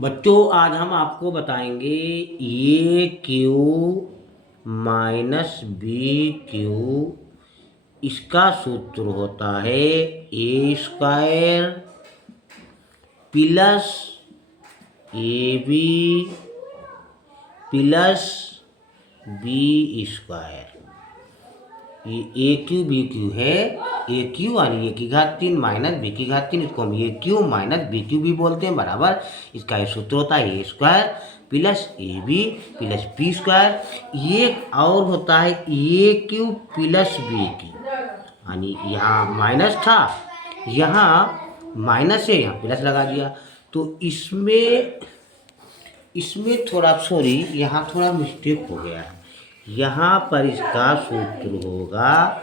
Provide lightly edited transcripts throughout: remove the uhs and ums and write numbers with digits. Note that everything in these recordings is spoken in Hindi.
बच्चों आज हम आपको बताएंगे A cube minus B cube, इसका सूत्र होता है A square plus A B plus B square. ये ए क्यू बी क्यू है, ए क्यू यानी ए की घात 3 माइनस बी की घात 3, इसको हम A cube minus B cube भी बोलते हैं बराबर। इसका ये सूत्र होता है A square plus A B plus B square. ये और होता है A cube plus B cube, यानी यहाँ माइनस था, यहाँ माइनस है, यहाँ प्लस लगा दिया। तो इसमें थोड़ा सॉरी, यहाँ थोड़ा मिस्टेक हो गया है। यहाँ पर इसका सूत्र होगा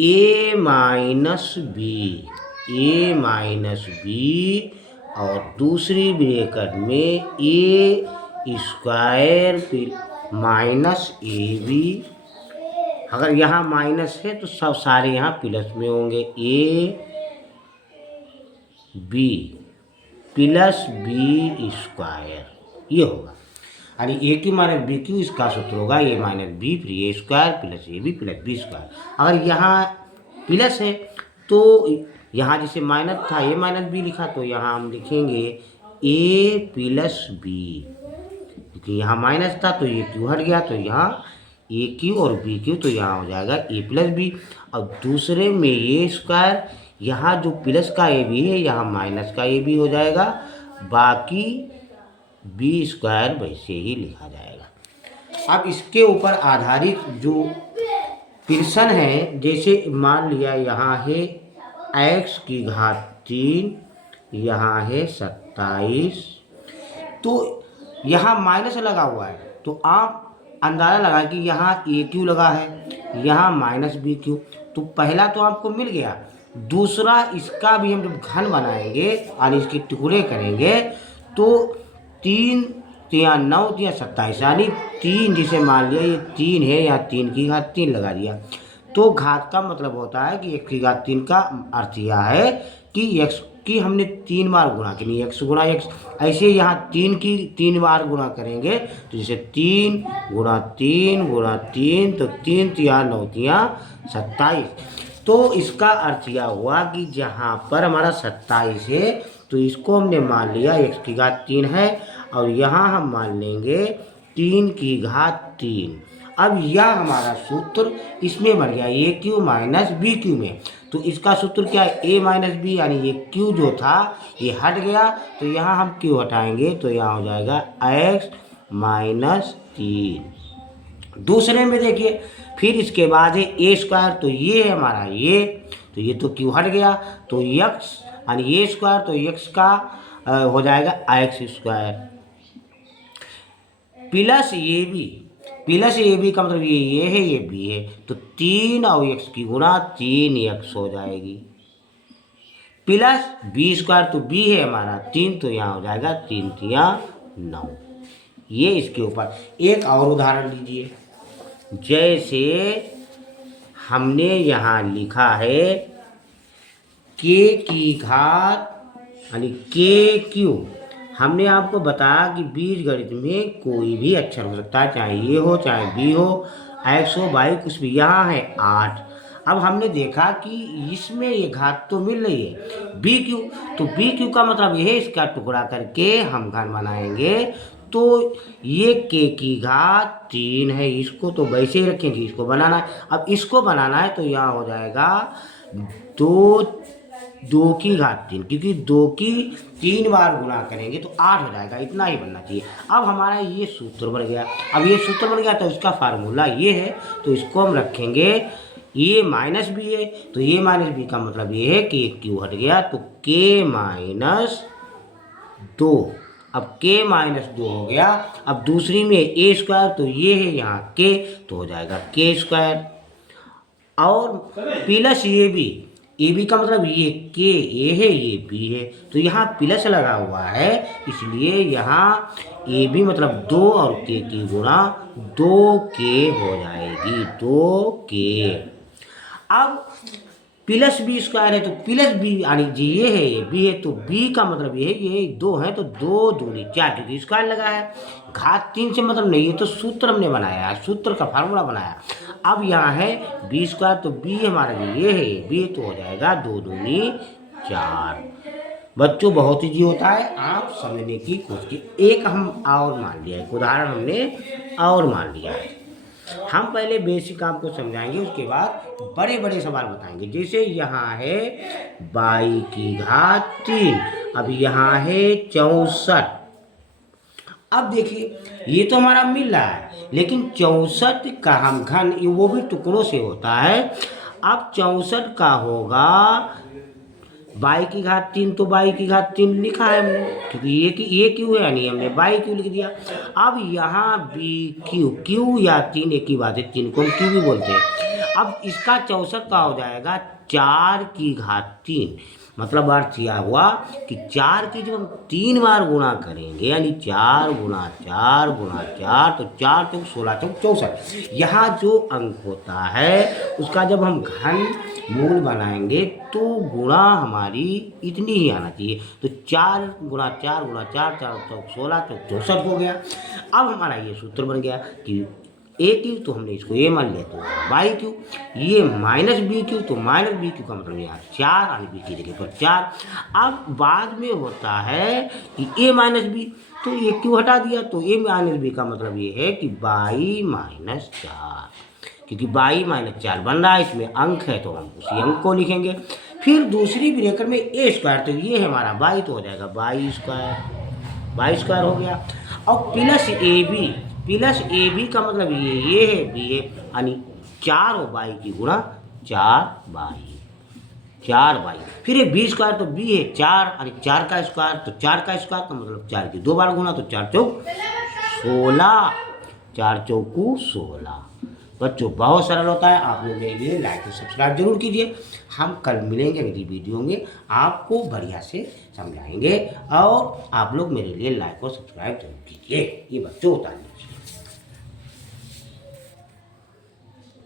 ए माइनस बी और दूसरी ब्रैकेट में ए स्क्वायर माइनस ए बी। अगर यहाँ माइनस है तो सब सारे यहाँ प्लस में होंगे, A B plus B square ये होगा। यानी A cube minus B cube, इसका सूत्र होगा ए माइनस बी फिर A square plus A B plus B square. अगर यहाँ प्लस है तो यहाँ जैसे माइनस था ए माइनस बी लिखा, तो यहाँ हम लिखेंगे ए प्लस बी, क्योंकि यहाँ माइनस था तो ए क्यू हट गया, तो यहाँ ए क्यू और बी क्यू, तो यहाँ हो जाएगा ए प्लस बी। और दूसरे में ए स्क्वायर, यहाँ जो प्लस का ए बी है यहाँ माइनस का ए बी हो जाएगा, बाकी बी स्क्वायर वैसे ही लिखा जाएगा। अब इसके ऊपर आधारित जो प्रश्न है, जैसे मान लिया यहाँ है x की घात 3, यहाँ है 27, तो यहाँ माइनस लगा हुआ है, तो आप अंदाज़ा लगा कि यहाँ ए क्यू लगा है, यहाँ माइनस बी क्यू, तो पहला तो आपको मिल गया। दूसरा इसका भी हम जब घन बनाएंगे और इसके टुकड़े करेंगे तो 3 3 9 3 27, यानी 3, जिसे मान लिया ये 3 है, या 3 की घात 3 लगा दिया। तो घात का मतलब होता है कि x की घात 3 का अर्थ यह है कि x की हमने 3 बार गुणा की, x गुणा x। ऐसे यहाँ 3 की 3 बार गुणा करेंगे तो जैसे 3 गुणा 3 गुणा 3, तो 3 3 9 3 27। तो इसका अर्थ यह हुआ कि जहाँ पर हमारा 27 है तो इसको हमने मान लिया x की घात 3 है, और यहाँ हम मान लेंगे 3 की घात 3। अब यह हमारा सूत्र इसमें बन गया ए क्यू माइनस बी क्यू में। तो इसका सूत्र क्या है, ए माइनस बी, यानी ये क्यू जो था ये हट गया, तो यहाँ हम क्यू हटाएंगे तो यहाँ हो जाएगा x माइनस 3। दूसरे में देखिए फिर इसके बाद है ए स्क्वायर, तो ये है हमारा ये, तो ये तो क्यू हट गया, तो x यानी ए स्क्वायर, तो x का हो जाएगा X square plus A B का मतलब ये है ये बी है, तो 3 और x की गुणा 3x हो जाएगी, प्लस बी स्क्वायर, तो बी है हमारा 3, तो यहाँ हो जाएगा 3 3 9। ये इसके ऊपर एक और उदाहरण लीजिए, जैसे हमने यहाँ लिखा है k की घात यानी के क्यू। हमने आपको बताया कि बीजगणित में कोई भी अक्षर हो सकता है, चाहे ये हो चाहे बी हो, एक्स हो वाई कुछ भी। यहाँ है 8। अब हमने देखा कि इसमें ये घात तो मिल रही है बी क्यू, तो बी क्यू का मतलब ये है इसका टुकड़ा करके हम घन बनाएंगे, तो ये के की घात 3 है, इसको तो वैसे ही रखेंगे, इसको बनाना है। अब इसको बनाना है तो यहाँ हो जाएगा 2 की घात 3, क्योंकि 2 की 3 बार गुणा करेंगे तो 8 हो जाएगा, इतना ही बनना चाहिए। अब हमारा ये सूत्र बन गया। अब ये सूत्र बन गया तो इसका फार्मूला ये है, तो इसको हम रखेंगे ये माइनस बी है, तो ये माइनस बी का मतलब ये है कि क्यू हट गया, तो के माइनस 2। अब के माइनस 2 हो गया। अब दूसरी में ए स्क्वायर, तो ये है यहाँ के, तो हो जाएगा के स्क्वायर, और प्लस ए बी का मतलब ये के ए है ये बी है, तो यहाँ प्लस लगा हुआ है, इसलिए यहाँ ए बी मतलब 2 और के की गुणा 2 के हो जाएगी, 2 के। अब प्लस बी स्क्वायर है तो प्लस बी यानी जी ये है, ये बी है तो बी का मतलब ये है, ये दो है तो दो दूनी चार, क्योंकि स्क्वायर लगा है। घात 3 से मतलब नहीं है तो सूत्र हमने बनाया है, सूत्र का फार्मूला बनाया। अब यहाँ है बी स्क्वायर तो बी हमारा ये है, बी है तो हो जाएगा दो दूनी चार। बच्चों बहुत ईजी होता है, आप समझने की कोशिश। एक हम और मान लिया, एक उदाहरण हमने और मान लिया है। हम पहले बेसिक आपको समझाएंगे, उसके बाद बड़े बड़े सवाल बताएंगे। जैसे यहाँ है बाई की घात 3, अब यहाँ है 64। अब देखिए ये तो हमारा मिल रहा है, लेकिन 64 का हम घन वो भी टुकड़ों से होता है। अब 64 का होगा बाई की घात 3, तो बाई की घात 3 लिखा है हमने, क्योंकि ये क्यू है यानी हमने बाई क्यू लिख दिया। अब यहाँ बी क्यू, क्यू या 3 एक ही बात है, 3 को हम क्यू भी बोलते हैं। अब इसका 64 का हो जाएगा 4 की घात 3, मतलब अर्थ यह हुआ कि 4 की जब हम 3 बार गुणा करेंगे, यानी 4 गुणा 4 गुणा 4, तो 4 चौक 16 चौक 64। यहाँ जो अंक होता है उसका जब हम घन मूल बनाएंगे तो गुणा हमारी इतनी ही आना चाहिए। तो 4 गुणा 4 गुणा 4, 4 चौक 16 चौक 64 हो गया। अब हमारा ये सूत्र बन गया कि ए क्यू, तो हमने इसको ए मान लिया, तो बाई क्यू, ये माइनस बी क्यू, तो माइनस बी क्यू का मतलब यहाँ 4 यानी बी की जगह पर 4। अब बाद में होता है कि ए माइनस बी, तो ए क्यू हटा दिया, तो ए माइनस बी का मतलब ये है कि बाई माइनस 4, क्योंकि बाई माइनस 4 बन रहा है, इसमें अंक है तो हम उसी अंक को लिखेंगे। फिर दूसरी ब्रैकेट में ए स्क्वायर, तो ये है हमारा बाई, तो हो जाएगा बाई स्क्वायर हो गया। और प्लस ए बी का मतलब ये है, बी है, यानी 4 और बाई की गुणा 4 बाई। फिर ये बी स्क्वायर, तो बी है 4 यानी 4 का स्क्वायर, तो 4 का स्क्वायर का मतलब 4 की 2 बार गुणा, तो 4 चौक 16, 4 चौकू 16। बच्चों बहुत सरल होता है, आप लोग मेरे लिए लाइक और सब्सक्राइब जरूर कीजिए। हम कल मिलेंगे अगली वीडियो में, आपको बढ़िया से समझाएंगे, और आप लोग मेरे लिए लाइक और सब्सक्राइब जरूर कीजिए। ये बच्चों होता है।